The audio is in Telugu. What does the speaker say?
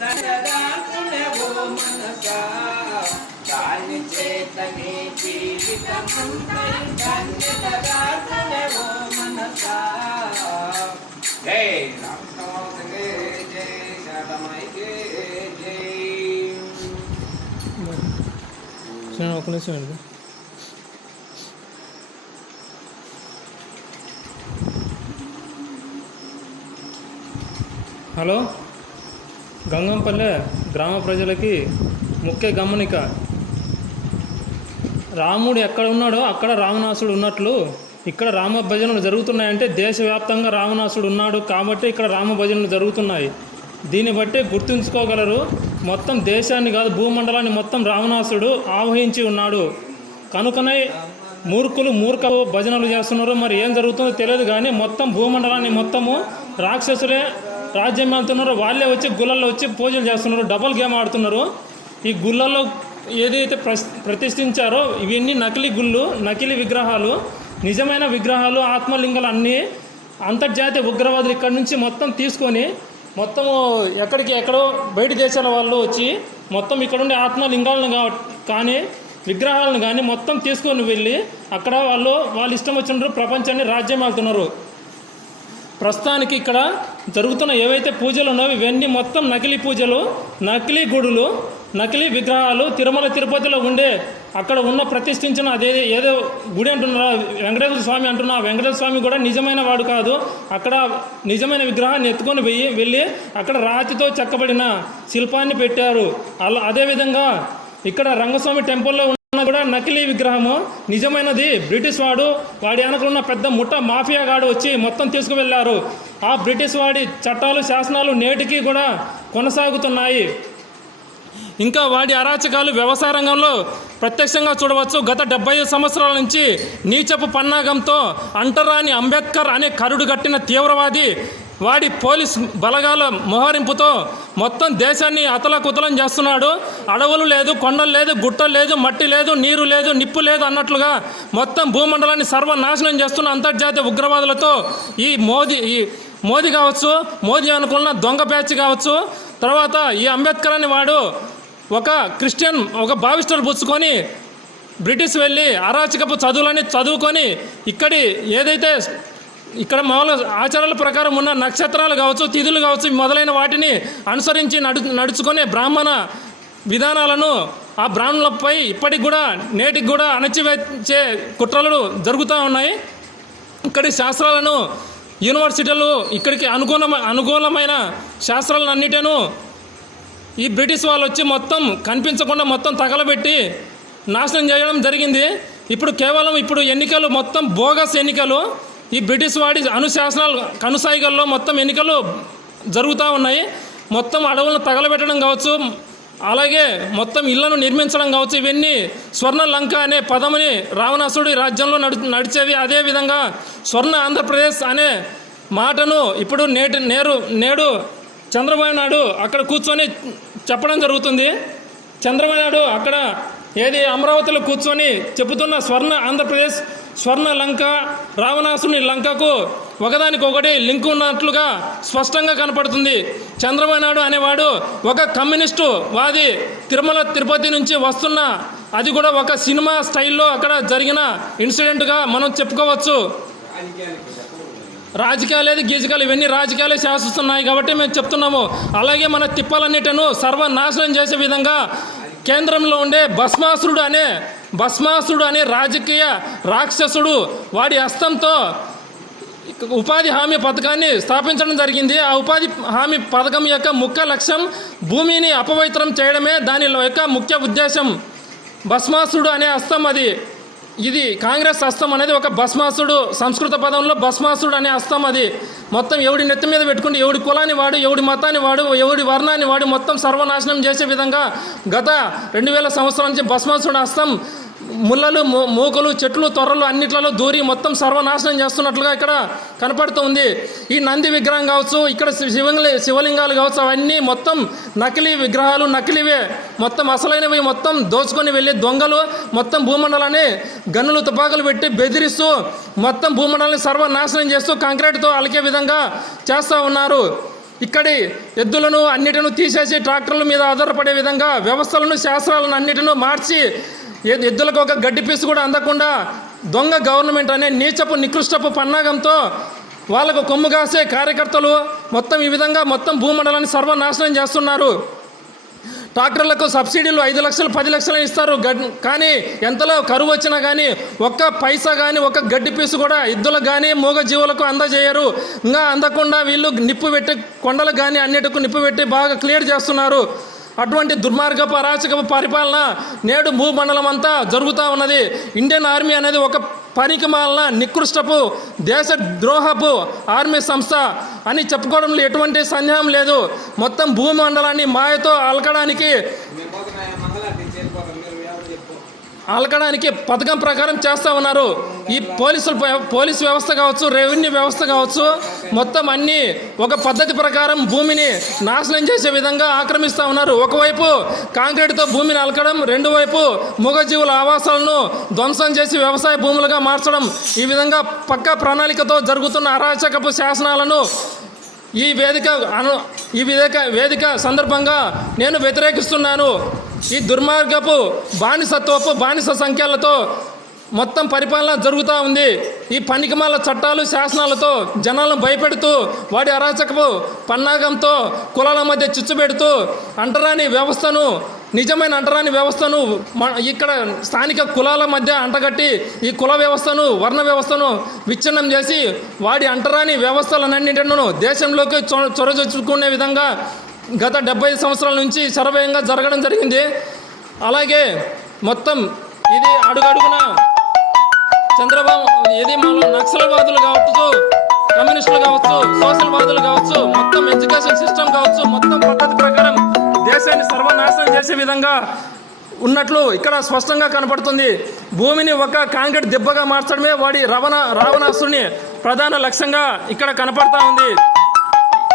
తనదాసులెవో మనసా, దాని చేతనే జీవితమంతై ధన్యతదాసులెవో మనసా. జై జై జై ఒక నిమిషం అండి హలో గంగంపల్లె గ్రామ ప్రజలకి ముఖ్య గమనిక. రాముడు ఎక్కడ ఉన్నాడో అక్కడ రావణాసుడు ఉన్నట్లు ఇక్కడ రామ భజనలు జరుగుతున్నాయంటే దేశవ్యాప్తంగా రావణాసుడు ఉన్నాడు కాబట్టి ఇక్కడ రామ భజనలు జరుగుతున్నాయి. దీన్ని బట్టి గుర్తుంచుకోగలరు మొత్తం దేశాన్ని కాదు భూమండలాన్ని మొత్తం రావణాసుడు ఆవహించి ఉన్నాడు. కనుకనే మూర్ఖులు మూర్ఖ భజనలు చేస్తున్నారు మరి ఏం జరుగుతుందో తెలియదు కానీ మొత్తం భూమండలాన్ని మొత్తము రాక్షసులే రాజ్యం వెళ్తున్నారు వాళ్ళే వచ్చి గుళ్ళల్లో వచ్చి పూజలు చేస్తున్నారు డబల్ గేమ్ ఆడుతున్నారు. ఈ గుళ్ళల్లో ఏదైతే ప్రస్ ప్రతిష్ఠించారో ఇవన్నీ నకిలీ గుళ్ళు నకిలీ విగ్రహాలు నిజమైన విగ్రహాలు ఆత్మలింగాలు అన్నీ అంతర్జాతీయ ఉగ్రవాదులు ఇక్కడ నుంచి మొత్తం తీసుకొని మొత్తము ఎక్కడికి ఎక్కడో బయట దేశాల వాళ్ళు వచ్చి మొత్తం ఇక్కడుండే ఆత్మలింగాలను కా కానీ విగ్రహాలను కానీ మొత్తం తీసుకొని వెళ్ళి అక్కడ వాళ్ళు వాళ్ళు ఇష్టం వచ్చినట్టు ప్రపంచాన్ని రాజ్యం వెళ్తున్నారు ప్రస్తుతానికి ఇక్కడ జరుగుతున్న ఏవైతే పూజలు ఉన్నాయో ఇవన్నీ మొత్తం నకిలీ పూజలు నకిలీ గుడులు నకిలీ విగ్రహాలు తిరుమల తిరుపతిలో ఉండే అక్కడ ఉన్న ప్రతిష్ఠించిన అదే ఏదో గుడి అంటున్నారా వెంకటేశ్వర స్వామి అంటున్నా వెంకటేశ్వర స్వామి కూడా నిజమైన వాడు కాదు. అక్కడ నిజమైన విగ్రహాన్ని ఎత్తుకొని వెయ్యి వెళ్ళి అక్కడ రాతితో చెక్కబడిన శిల్పాన్ని పెట్టారు. అలా అదేవిధంగా ఇక్కడ రంగస్వామి టెంపుల్లో కూడా నకిలీ విగ్రహము. నిజమైనది బ్రిటిష్ వాడు వాడి వెనకలున్న పెద్ద ముఠ మాఫియా గాడు వచ్చి మొత్తం తీసుకువెళ్ళారు ఆ బ్రిటిష్ వాడి చట్టాలు శాసనాలు నేటికి కూడా కొనసాగుతున్నాయి. ఇంకా వాడి అరాచకాలు వ్యవసాయ రంగంలో ప్రత్యక్షంగా చూడవచ్చు. గత డెబ్బై సంవత్సరాల నుంచి నీచపు పన్నాగంతో అంటరాని అంబేద్కర్ అనే కరుడు గట్టిన తీవ్రవాది వాడి పోలీస్ బలగాల మోహరింపుతో మొత్తం దేశాన్ని అతలకుతలం చేస్తున్నాడు. అడవులు లేదు కొండలు లేదు గుట్టలు లేదు మట్టి లేదు నీరు లేదు నిప్పు లేదు అన్నట్లుగా మొత్తం భూమండలాన్ని సర్వనాశనం చేస్తున్న అంతర్జాతీయ ఉగ్రవాదులతో ఈ మోదీ ఈ మోదీ కావచ్చు మోదీ అనుకున్న దొంగ బ్యాచ్ కావచ్చు తర్వాత ఈ అంబేద్కర్ అని వాడు ఒక క్రిస్టియన్ ఒక బావిస్టర్ పుచ్చుకొని బ్రిటిష్ వెళ్ళి అరాచకపు చదువులని చదువుకొని ఇక్కడి ఏదైతే ఇక్కడ మామూలు ఆచారాల ప్రకారం ఉన్న నక్షత్రాలు కావచ్చు తిథులు కావచ్చు మొదలైన వాటిని అనుసరించి నడు నడుచుకునే బ్రాహ్మణ విధానాలను ఆ బ్రాహ్మణులపై ఇప్పటికి కూడా నేటికి కూడా అణచివేచే కుట్రలు జరుగుతూ ఉన్నాయి. ఇక్కడి శాస్త్రాలను యూనివర్సిటీలు ఇక్కడికి అనుకూల అనుకూలమైన శాస్త్రాలను ఈ బ్రిటిష్ వాళ్ళు వచ్చి మొత్తం కనిపించకుండా మొత్తం తగలబెట్టి నాశనం చేయడం జరిగింది. ఇప్పుడు కేవలం ఇప్పుడు ఎన్నికలు మొత్తం బోగస్ ఎన్నికలు. ఈ బ్రిటిష్ వాడి అనుశాసనాలు కనుసాయిగల్లో మొత్తం ఎన్నికలు జరుగుతూ ఉన్నాయి. మొత్తం అడవులను తగలబెట్టడం కావచ్చు అలాగే మొత్తం ఇళ్ళను నిర్మించడం కావచ్చు ఇవన్నీ స్వర్ణ లంక అనే పదముని రావణాసుడి రాజ్యంలో నడు నడిచేవి. అదేవిధంగా స్వర్ణ ఆంధ్రప్రదేశ్ అనే మాటను ఇప్పుడు నేటి నేరు నేడు చంద్రబాబు నాయుడు అక్కడ కూర్చొని చెప్పడం జరుగుతుంది. చంద్రబాబు నాయుడు అక్కడ ఏది అమరావతిలో కూర్చొని చెబుతున్న స్వర్ణ ఆంధ్రప్రదేశ్ స్వర్ణ లంక రావణాసుని లంకకు ఒకదానికొకటి లింక్ ఉన్నట్లుగా స్పష్టంగా కనపడుతుంది. చంద్రబాబు నాయుడు అనేవాడు ఒక కమ్యూనిస్టు వాది తిరుమల తిరుపతి నుంచి వస్తున్న అది కూడా ఒక సినిమా స్టైల్లో అక్కడ జరిగిన ఇన్సిడెంట్గా మనం చెప్పుకోవచ్చు. రాజకీయాలేదు గీజకాలు ఇవన్నీ రాజకీయాలే శాసిస్తున్నాయి కాబట్టి మేము చెప్తున్నాము. అలాగే మన తిప్పలన్నిటిను సర్వనాశనం చేసే విధంగా కేంద్రంలో ఉండే భస్మాసురుడు అనే భస్మాసురుడు అనే రాజకీయ రాక్షసుడు వాడి హస్తంతో ఉపాధి హామీ పథకాన్ని స్థాపించడం జరిగింది. ఆ ఉపాధి హామీ పథకం యొక్క ముఖ్య లక్ష్యం భూమిని అపవిత్రం చేయడమే. దాని యొక్క ముఖ్య ఉద్దేశం భస్మాసురుడు అనే హస్తం అది. ఇది కాంగ్రెస్ హస్తం అనేది ఒక భస్మాసుడు సంస్కృత పదంలో భస్మాసుడు అనే హస్తం అది. మొత్తం ఎవడి నెత్తి మీద పెట్టుకుంటే ఎవడి కులాన్ని వాడు ఎవడి మతాన్ని వాడు ఎవడి వర్ణాన్ని వాడు మొత్తం సర్వనాశనం చేసే విధంగా గత రెండు వేల సంవత్సరాల నుంచి భస్మాసుడు హస్తం ముళ్ళలు మూకలు చెట్లు తొర్రలు అన్నిట్లలో దూరి మొత్తం సర్వనాశనం చేస్తున్నట్లుగా ఇక్కడ కనపడుతూ ఉంది. ఈ నంది విగ్రహం కావచ్చు ఇక్కడ శివలి శివలింగాలు కావచ్చు అవన్నీ మొత్తం నకిలీ విగ్రహాలు నకిలీవే. మొత్తం అసలైనవి మొత్తం దోచుకొని వెళ్ళి దొంగలు మొత్తం భూమండలాన్ని గన్నులు తుపాకులు పెట్టి బెదిరిస్తూ మొత్తం భూమండలాన్ని సర్వనాశనం చేస్తూ కాంక్రీట్తో అలికే విధంగా చేస్తూ ఉన్నారు. ఇక్కడి ఎద్దులను అన్నిటిను తీసేసి ట్రాక్టర్ల మీద ఆధారపడే విధంగా వ్యవస్థలను శాస్త్రాలను అన్నిటిను మార్చి ఎద్దులకు ఒక గడ్డి పీసు కూడా అందకుండా దొంగ గవర్నమెంట్ అనే నీచపు నికృష్టపు పన్నాగంతో వాళ్ళకు కొమ్ము కాసే కార్యకర్తలు మొత్తం ఈ విధంగా మొత్తం భూమండలాన్ని సర్వనాశనం చేస్తున్నారు. ట్రాక్టర్లకు సబ్సిడీలు ఐదు లక్షలు పది లక్షలు ఇస్తారు. గడ్ కానీ ఎంతలో కరువు వచ్చినా కానీ ఒక్క పైసా కానీ ఒక్క గడ్డి పీసు కూడా ఎద్దులకు కానీ మూగ జీవులకు అందజేయరు. ఇంకా అందకుండా వీళ్ళు నిప్పు పెట్టి కొండలకు కానీ అన్నిటికీ నిప్పు పెట్టి బాగా క్లియర్ చేస్తున్నారు. అటువంటి దుర్మార్గపు అరాచకపు పరిపాలన నేడు భూమండలం అంతా జరుగుతూ ఉన్నది. ఇండియన్ ఆర్మీ అనేది ఒక పనికి మాలిన నికృష్టపు దేశ ద్రోహపు ఆర్మీ సంస్థ అని చెప్పుకోవడంలో ఎటువంటి సందేహం లేదు. మొత్తం భూమండలాన్ని మాయతో అలకడానికి అలకడానికి పథకం ప్రకారం చేస్తూ ఉన్నారు. ఈ పోలీసులు పోలీస్ వ్యవస్థ కావచ్చు రెవెన్యూ వ్యవస్థ కావచ్చు మొత్తం అన్నీ ఒక పద్ధతి ప్రకారం భూమిని నాశనం చేసే విధంగా ఆక్రమిస్తూ ఉన్నారు. ఒకవైపు కాంక్రీట్తో భూమిని అలకడం రెండు వైపు మూగజీవుల ఆవాసాలను ధ్వంసం చేసి వ్యవసాయ భూములుగా మార్చడం ఈ విధంగా పక్క ప్రణాళికతో జరుగుతున్న అరాచకపు శాసనాలను ఈ వేదిక అను ఈ వేదిక వేదిక సందర్భంగా నేను వ్యతిరేకిస్తున్నాను. ఈ దుర్మార్గపు బానిసత్వపు బానిస సంఖ్యలతో మొత్తం పరిపాలన జరుగుతూ ఉంది. ఈ పనికిమాల చట్టాలు శాసనాలతో జనాలను భయపెడుతూ వాడి అరాచకపు పన్నాగంతో కులాల మధ్య చిచ్చు పెడుతూ అంటరాని వ్యవస్థను నిజమైన అంటరాని వ్యవస్థను ఇక్కడ స్థానిక కులాల మధ్య అంటగట్టి ఈ కుల వ్యవస్థను వర్ణ వ్యవస్థను విచ్ఛిన్నం చేసి వాడి అంటరాని వ్యవస్థలన్నింటిను దేశంలోకి చొరచొచ్చుకునే విధంగా గత డెబ్బై సంవత్సరాల నుంచి శరవేయంగా జరగడం జరిగింది. అలాగే మొత్తం ఇది అడుగడుగున చంద్రబాబు ఏది మనం నక్సలవాదులు కావచ్చు కమ్యూనిస్టులు కావచ్చు సోషల్ వాదులు కావచ్చు మొత్తం ఎడ్యుకేషన్ సిస్టమ్ కావచ్చు మొత్తం పద్ధతి ప్రకారం దేశాన్ని సర్వనాశనం చేసే విధంగా ఉన్నట్లు ఇక్కడ స్పష్టంగా కనపడుతుంది. భూమిని ఒక కాంక్రీట్ దెబ్బగా మార్చడమే వాడి రవణ రావణాసుని ప్రధాన లక్ష్యంగా ఇక్కడ కనపడతా ఉంది.